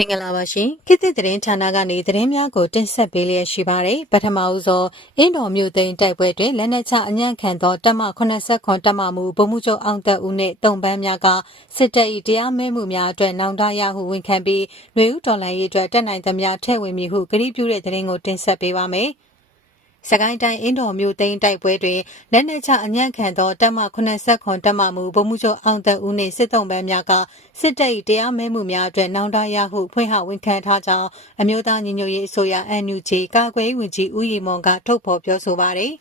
မင်္ဂလာပါရှင်ခေတ်သစ်သတင်းဌာနကနေသတင်းများကိုတင်ဆက်ပေးလျက်ရှိပါတယ်ပထမဦးဆုံးအင်းတော်မြို့သိမ်းတိုက်ပွဲတွင်လက်နက်ချအညံ့ခံသောတပ်မ89တပ်မမှုဗိုလ်မှူးချုပ်အောင်သက်ဦးနှင့်တုံပန်းများကစစ်တပ်၏တရားမဲမှုများအတွက်နောင်တရဟုဝန်ခံပြီးຫນွေဦးတော်လှန်ရေးအတွက်တက်နိုင်သမျှထည့်ဝင်မည်ဟုကြေပြုတဲ့သတင်းကိုတင်ဆက်ပေးပါမယ် စကိုင်းတိုင်းအင်းတော်မြို့သိမ်းတိုက်ပွဲတွင်လက်နက်ချအညံ့ခံသောတပ်မ89တပ်မမှုဗိုလ်မှူးချုပ်အောင်သက်ဦးနှင့်စစ်တုံးပန်းများကစစ်တပ်၏တရားမဲမှုများအတွက်နောင်တရဟုဖွင့်ဟဝန်ခံထားကြောင်းအမျိုးသားညီညွတ်ရေးအစိုးရ NUG ကာကွယ်ရေးဝန်ကြီးဦးရီမွန်ကထုတ်ဖော်ပြောဆိုပါသည်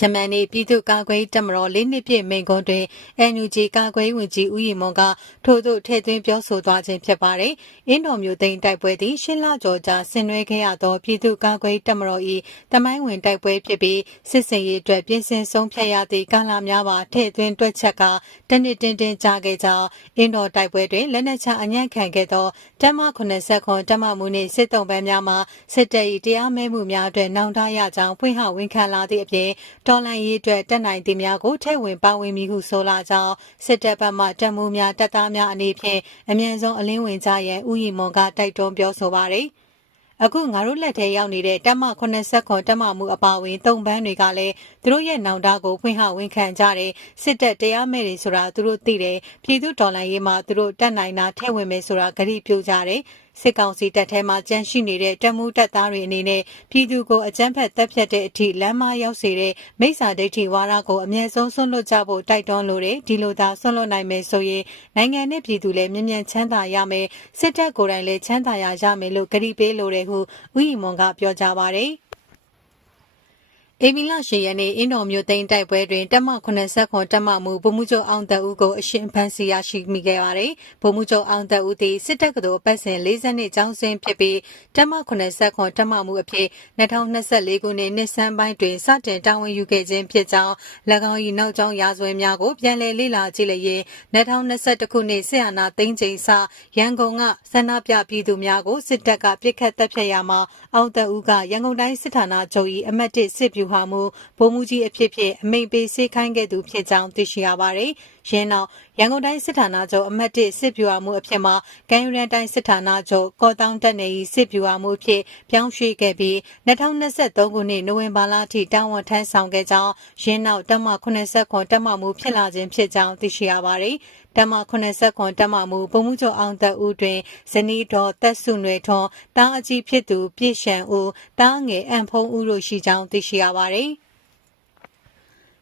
ယမန်နေ့ပြည်သူ့ကာကွယ်ရေးတပ်မတော်လေးနှစ်ပြည့်မိန့်ခွန်းတွင် NUG ကာကွယ်ရေးဝန်ကြီးဦးရီမွန်ကထို့သို့ထည့်သွင်းပြောဆိုသွားခြင်းဖြစ်ပါတယ်။အင်းတော်မျိုးသိန်းတိုက်ပွဲသည်ရှင်းလကျော်ကြာဆင်နွှဲခဲ့ရသောပြည်သူ့ကာကွယ်ရေးတပ်မတော်၏တမိုင်းဝင်တိုက်ပွဲဖြစ်ပြီးစစ်စင်ရေးအတွက်ပြင်ဆင်ဆုံးဖြတ်ရသည့်ကာလများပါထည့်သွင်းတွက်ချက်ကတနစ်တင်းတင်းကြားခဲ့ကြောင်းအင်းတော်တိုက်ပွဲတွင်လက်နက်ချအညံ့ခံခဲ့သောတပ်မ89တပ်မမှုနှင့်စစ်တုံးပန်းများမှစစ်တပ်၏တရားမဲမှုများအတွက်နောင်တရကြောင်းဖွင့်ဟဝန်ခံလာသည့်အပြင်တော်လှန်ရေးအတွက်တက်နိုင်သည့်များကိုထည့်ဝင်ပါဝင်မည်ဟုဆိုလာကြောင်းစစ်တပ်ဘက်မှတပ်မှုများတပ်သားများအနေဖြင့်အမြန်ဆုံးအလင်းဝင်ကြရန်ဥယျာဉ်မွန်ကတိုက်တွန်းပြောဆိုပါသည်အခုငါတို့လက်ထဲရောက်နေတဲ့တက်မ89တက်မမှုအပါအဝင်သုံးပန်းတွေကလည်းသူတို့ရဲ့နောင်တကိုဖွင့်ဟဝန်ခံကြတယ်စစ်တပ်တရားမဲ့တွေဆိုတာသူတို့သိတယ်ပြည်သူတော်လှန်ရေးမှာသူတို့တက်နိုင်တာထဲ့ဝင်မယ်ဆိုတာဂရုပြုကြတယ် စစ်ကောင်စီတပ်ထဲမှာကြန့်ရှိနေတဲ့တမှုတပ်သားတွေအနေနဲ့ပြည်သူကိုအကြမ်းဖက်တပ်ဖြတ်တဲ့အထိလမ်းမရောက်စေတဲ့မိစ္ဆာဒိဋ္ဌိဝါဒကိုအမြဲဆုံးဆွန့်လွတ်ကြဖို့တိုက်တွန်းလိုတယ်ဒီလိုသာဆွန့်လွတ်နိုင်မယ်ဆိုရင်နိုင်ငံနဲ့ပြည်သူလည်းမြ мян ချမ်းသာရမယ်စစ်တပ်ကိုယ်တိုင်လည်းချမ်းသာရရမယ်လို့ကြေပေးလိုတယ်ဟုဥယျာဉ်မွန်ကပြောကြားပါတယ် အေမီလာရှင်ရနေအင်းတော်မျိုးသိန်းတိုက်ပွဲတွင်တက်မ89တက်မမှုဗိုလ်မှူးချုပ်အောင်သက်ဦးကိုအရှင်ဖန်စီရရှိမိခဲ့ပါတယ်။ဗိုလ်မှူးချုပ်အောင်သက်ဦးသည်စစ်တပ်ကတော်ပတ်စဉ်40နှစ်ကျောင်းဆင်းဖြစ်ပြီးတက်မ89တက်မမှုအဖြစ်2024ခုနှစ်နှစ်ဆန်းပိုင်းတွင်စတင်တာဝန်ယူခဲ့ခြင်းဖြစ်ကြောင်း၎င်း၏နောက်ကျောင်းရာဇဝင်များကိုပြန်လည်လေ့လာကြည့်လျင်2021ခုနှစ်ဆီယနာသိန်းချိန်စရန်ကုန်ကဆန္ဒပြပြည်သူများကိုစစ်တပ်ကပြစ်ခတ်တပ်ဖြတ်ရမှာအောင်သက်ဦးကရန်ကုန်တိုင်းစစ်ဌာနချုပ်၏အမတ်1စစ်ဗျူဟာမှုဗိုလ်မှူးကြီးအဖြစ်ဖြင့်အမိန့်ပေးစေခိုင်းခဲ့သူဖြစ်ကြောင်းသိရှိရပါတယ်။ယင်းနောက်ရန်ကုန်တိုင်းစစ်ဌာနချုပ်အမတ်1စစ်ဗျူဟာမှုအဖြစ်မှကံယူရန်တိုင်းစစ်ဌာနချုပ်ကော့တောင်းတက်နေ၏စစ်ဗျူဟာမှုအဖြစ်ပြောင်းရွှေ့ခဲ့ပြီး2023ခုနှစ်နိုဝင်ဘာလအထိတာဝန်ထမ်းဆောင်ခဲ့ကြောင်းယင်းနောက်တမ89တက်မှမှုဖြစ်လာခြင်းဖြစ်ကြောင်းသိရှိရပါတယ်။တမ89တမမှုပုံမှုချုပ်အောင်သက်ဦးတွင်ဇနီးတော်သက်စုနွယ်ထွန်းတားအကြီးဖြစ်သူပြည့်ရှံဦးတားငယ်အန်ဖုံးဦးတို့ရှိကြောင်းသိရှိရပါတယ်။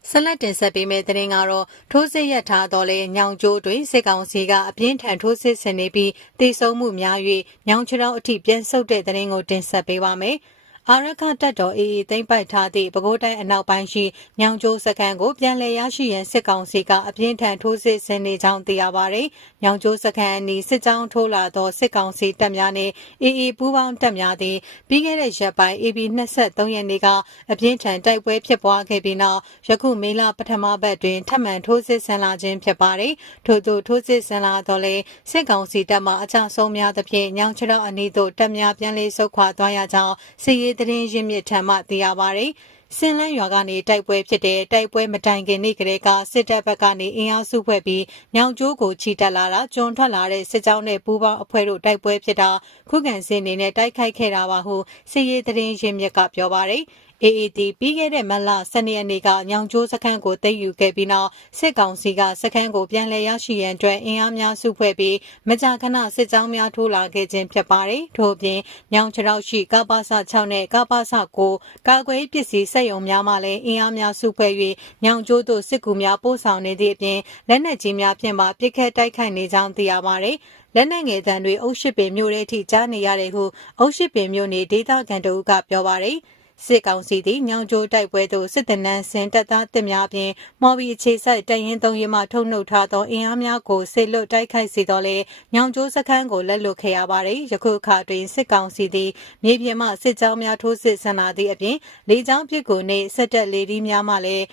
ဆက်လက်တင်ဆက်ပေးမယ့်သတင်းကတော့ထိုးစစ်ရထားတော်လဲညောင်ကျိုးတွင်စစ်ကောင်စီကအပြင်းထန်ထိုးစစ်ဆင်နေပြီးတေဆုံးမှုများ၍ညောင်ချောင်းအထိပြန်ဆုတ်တဲ့သတင်းကိုတင်ဆက်ပေးပါမယ်။ အာရခတက်တော်အေးအေးသိမ့်ပိုက်ထားသည့်ပဲခူးတိုင်းအနောက်ပိုင်းရှိညောင်ကျိုးစခန်းကိုပြန်လည်ရရှိရန်စစ်ကောင်စီကအပြင်းထန်ထိုးစစ်ဆင်နေကြောင်းသိရပါတယ်။ညောင်ကျိုးစခန်းအနီးစစ်ကြောင်းထိုးလာသောစစ်ကောင်စီတပ်များနှင့်အေးအေးပူးပေါင်းတပ်များသည်ပြီးခဲ့တဲ့ရက်ပိုင်း AB 23ရက်နေ့ကအပြင်းထန်တိုက်ပွဲဖြစ်ပွားခဲ့ပြီးနောက်ယခုမေလပထမပတ်တွင်ထပ်မံထိုးစစ်ဆင်လာခြင်းဖြစ်ပါတယ်။ထို့သောထိုးစစ်ဆင်လာတော့လေစစ်ကောင်စီတပ်မှအကြဆုံးများသဖြင့်ညောင်ချောင်းအနီးသို့တပ်များပြန်လည်ဆုတ်ခွာသွားရကြောင်းစစ်ရေးသတင်းရင်းမြစ်ထံမှသိရပါဗျ။စင်လန်းရွာကနေတိုက်ပွဲဖြစ်တဲ့တိုက်ပွဲမတိုင်ခင်နေ့ကလေးကစစ်တပ်ဘက်ကနေအင်အားစုဖွဲ့ပြီးညောင်ကျိုးကိုချီတက်လာတာကျွန်းထွက်လာတဲ့စစ်ကြောင်းနဲ့ပူးပေါင်းအဖွဲ့တို့တိုက်ပွဲဖြစ်တာခုခံစင်းနေနဲ့တိုက်ခိုက်ခဲ့တာပါဟုစစ်ရေးသတင်းရင်းမြစ်ကပြောပါရယ် AAT ပြီးခဲ့တဲ့မလ12ရက်နေ့ကညောင်ကျိုးစခန်းကိုသိမ်းယူခဲ့ပြီးနောက်စစ်ကောင်စီကစခန်းကိုပြန်လည်ရရှိရန်အတွက်အင်အားများစုဖွဲ့ပြီးမကြာခဏစစ်ကြောင်းများထိုးလာခဲ့ခြင်းဖြစ်ပါတယ်။ထို့အပြင်ညောင်ချရောက်ရှိကပ္ပစ6နဲ့ကပ္ပစ9ကာကွယ်ပစ္စည်းစက်ရုံများမှလည်းအင်အားများစုဖွဲ့၍ညောင်ကျိုးသို့စစ်ကူများပို့ဆောင်နေသည့်အပြင်လက်နက်ကြီးများဖြင့်ပါပစ်ခတ်တိုက်ခိုက်နေကြောင်းသိရပါတယ်။လက်နက်ငယ်တံတွေအုပ်ရှိပင်မျိုးတွေထိကြားနေရတယ်ဟုအုပ်ရှိပင်မျိုးနေဒေသခံတို့ကပြောပါတယ်။ စစ်ကောင်စီသည်ညောင်ကျိုးတိုက်ပွဲသို့စစ်တနန်းစင်တပ်သားတစ်များဖြင့်မော်ဘီအခြေစိုက်တရင်သုံးရမှထုတ်နှုတ်ထားသောအင်အားများကိုစစ်လွတ်တိုက်ခိုက်စေတော်လဲညောင်ကျိုးစခန်းကိုလက်လွတ်ခဲ့ရပါသည်ယခုအခါတွင်စစ်ကောင်စီသည်မြေပြင်မှစစ်ကြောင်းများထိုးစစ်ဆင်လာသည့်အပြင်လေကြောင်းပစ်ကူနှင့်စစ်တပ်လေဒီများမှလည်း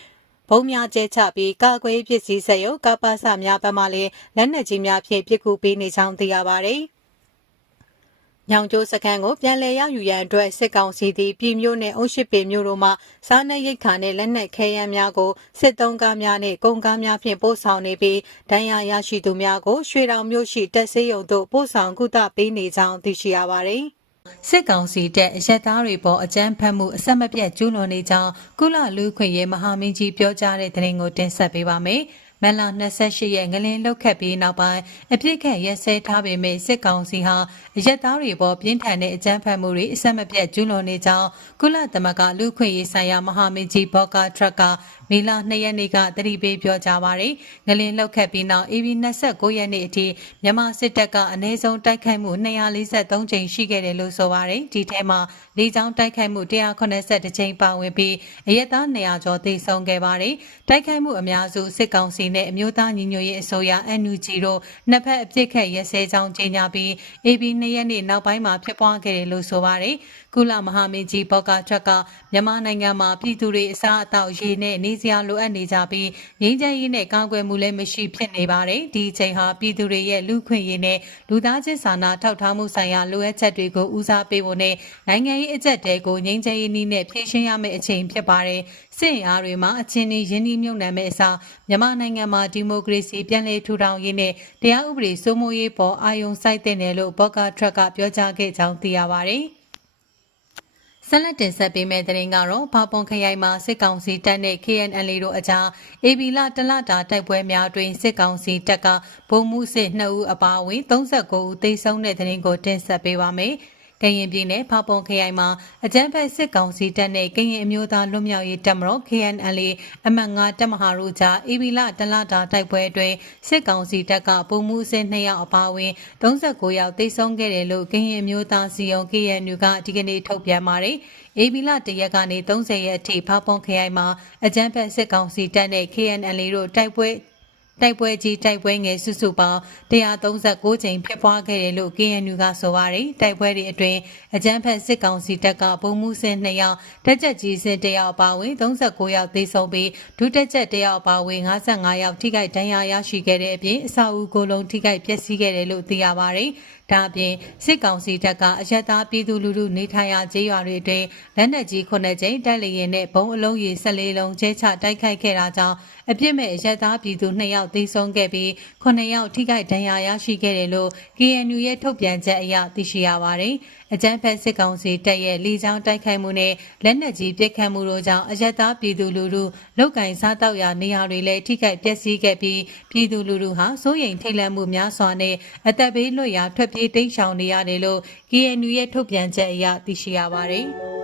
ဘုံများကျဲချပြီးကာကွယ်ပစ္စည်းစက်ရုပ်ကပ္ပစများဘက်မှလည်းလက်နက်ကြီးများဖြင့်ပစ်ကူပေးနေကြောင်းသိရပါသည် ညောင်ကျိုးစခန်းကိုပြန်လည်ရောက်ယူရန်အတွက်စစ်ကောင်စီသည်ပြည်မျိုးနှင့်အုပ်ရှိပေမျိုးတို့မှစားနပ်ရိက္ခာနှင့်လက်နက်ခဲယမ်းများကိုစစ်သုံးကားများနှင့်ကုန်ကားများဖြင့်ပို့ဆောင်နေပြီးဒဏ်ရာရရှိသူများကိုရွှေတောင်မြို့ရှိတပ်ဆေးရုံသို့ပို့ဆောင်ကုသပေးနေကြောင်းသိရှိရပါသည်စစ်ကောင်စီတပ်အရက်သားတွေပေါ်အကြမ်းဖက်မှုအဆက်မပြတ်ကျူးလွန်နေကြောင်းကုလလူခွင့်ရေးမဟာမင်းကြီးပြောကြားတဲ့သတင်းကိုတင်ဆက်ပေးပါမယ်။ မန်လာ28ရက်ငလင်လောက်ခတ်ပြီးနောက်ပိုင်းအပြစ်ခတ်ရက်စဲထားပေမဲ့စစ်ကောင်စီဟာအရက်သားတွေပေါ်ပြင်းထန်တဲ့အကြမ်းဖက်မှုတွေအဆက်မပြတ်ကျူးလွန်နေကြောင်းကုလသမဂ္ဂလူခွင့်ရေးဆိုင်ရာမဟာမင်းကြီးဘော့ကာထရက်က မေလ2ရက်နေ့ကတတိပေးပြောကြားပါရယ်ငလင်လောက်ခတ်ပြီးနောက် AB 29ရက်နေ့အထိမြန်မာစစ်တပ်ကအနည်းဆုံးတိုက်ခိုက်မှု243ကြိမ်ရှိခဲ့တယ်လို့ဆိုပါရယ်ဒီထဲမှာလေကြောင်းတိုက်ခိုက်မှု180ကြိမ်ပါဝင်ပြီးအရက်သား200ကျော်သေဆုံးခဲ့ပါရယ်တိုက်ခိုက်မှုအများစုစစ်ကောင်စီနဲ့အမျိုးသားညီညွတ်ရေးအစိုးရ NUG တို့နှစ်ဖက်အပြစ်ခတ်ရဲစဲကြောင်းကြေညာပြီး AB 2ရက်နေ့နောက်ပိုင်းမှာဖြစ်ပွားခဲ့တယ်လို့ဆိုပါတယ်။ကုလမဟာမင်းကြီးဘော့ကာချက်ကမြန်မာနိုင်ငံမှာပြည်သူတွေအစားအသောက်ရေနဲ့နေစရာလိုအပ်နေကြပြီးငြိမ်းချမ်းရေးနဲ့ကာကွယ်မှုလည်းမရှိဖြစ်နေပါတယ်။ဒီအချိန်ဟာပြည်သူတွေရဲ့လူခွင့်ရေးနဲ့လူသားချင်းစာနာထောက်ထားမှုဆိုင်ရာလိုအပ်ချက်တွေကိုဦးစားပေးဖို့နဲ့နိုင်ငံရေးအကြက်တဲကိုငြိမ်းချမ်းရေးနည်းနဲ့ဖြည့်ရှင်းရမယ့်အချိန်ဖြစ်ပါတယ်။စစ်အားတွေမှာအချင်းကြီးရင်းနှီးမြုပ်နှံမဲ့အစားမြန်မာနိုင်ငံမှာဒီမိုကရေစီပြန်လည်ထူထောင်ရေးနဲ့တရားဥပဒေစိုးမိုးရေးပေါ်အာရုံစိုက်တဲ့နယ်လို့ဘော့ကာထရက်ကပြောကြားခဲ့ကြောင်းသိရပါတယ်။ ဆက်လက်တင်ဆက်ပေးမယ့်သတင်းကတော့ဖောက်ပွန်ခရိုင်မှာစစ်ကောင်စီတပ်နဲ့ KNL တို့အကြား AB လတလတာတိုက်ပွဲများတွင်စစ်ကောင်စီတပ်ကဗိုလ်မှူးစစ်2ဦးအပါအဝင်39ဦးသေဆုံးတဲ့သတင်းကိုတင်ဆက်ပေးပါမယ်။ ကရင်ပြည်နယ်ဖာပွန်ခရိုင်မှာအကြမ်းဖက်စစ်ကောင်စီတပ်နဲ့ကရင်အမျိုးသားလွတ်မြောက်ရေးတပ်မတော် KNL အမှတ်9တပ်မဟာတို့ကြားအေဗီလတလတာတိုက်ပွဲအတွင်းစစ်ကောင်စီတပ်ကပုံမှုအစစ်2ယောက်အပါအဝင်39ယောက်သေဆုံးခဲ့တယ်လို့ကရင်အမျိုးသားစီယုံ KNU ကဒီကနေ့ထုတ်ပြန်ပါတယ်။အေဗီလတရက်ကနေ30ရက်အထိဖာပွန်ခရိုင်မှာအကြမ်းဖက်စစ်ကောင်စီတပ်နဲ့ KNL တို့တိုက်ပွဲ တိုက်ပွဲကြီးတိုက်ပွဲငယ်စုစုပေါင်း136ကြိမ်ဖြစ်ပွားခဲ့တယ်လို့ KNU ကဆိုပါတယ်တိုက်ပွဲတွေအတွင်းအကြမ်းဖက်စစ်ကောင်စီတပ်ကဗုံးမှုစင်2ယောက်တက်ကြက်ကြီးစင်1ယောက်ပါဝင်39ယောက်သေဆုံးပြီးဒုတက်ကြက်1ယောက်ပါဝင်55ယောက်ထိခိုက်ဒဏ်ရာရရှိခဲ့တဲ့အပြင်အဆောက်အဦကိုလုံးထိခိုက်ပျက်စီးခဲ့တယ်လို့သိရပါတယ် ဒါအပြင်စစ်ကောင်စီတပ်ကအရက်သားပြည်သူလူထုနေထိုင်ရာကျေးရွာတွေအတွင်းလက်နက်ကြီး9ကြိမ်တိုက်လေရင်နဲ့ဘုံအလုံးကြီး14လုံးကျဲချတိုက်ခိုက်ခဲ့တာကြောင့်အပြစ်မဲ့အရက်သားပြည်သူ2ယောက်သေဆုံးခဲ့ပြီး9ယောက်ထိခိုက်ဒဏ်ရာရရှိခဲ့တယ်လို့ KNU ရဲ့ထုတ်ပြန်ချက်အရသိရှိရပါတယ်။ အကြမ်းဖက်စစ်ကောင်စီတပ်ရဲ့လီချောင်းတိုက်ခိုက်မှုနဲ့လက်နက်ကြီးပစ်ခတ်မှုတို့ကြောင့်အရက်သားပြည်သူလူထုလုတ်ကင်စားတောက်ရာနေရာတွေလည်းထိခိုက်ပျက်စီးခဲ့ပြီးပြည်သူလူထုဟာစိုးရိမ်ထိတ်လန့်မှုများစွာနဲ့အသက်ဘေးလွတ်ရာထွက်ပြေးတိမ်းရှောင်နေရတယ်လို့ KNU ရဲ့ထုတ်ပြန်ချက်အရသိရှိရပါတယ်။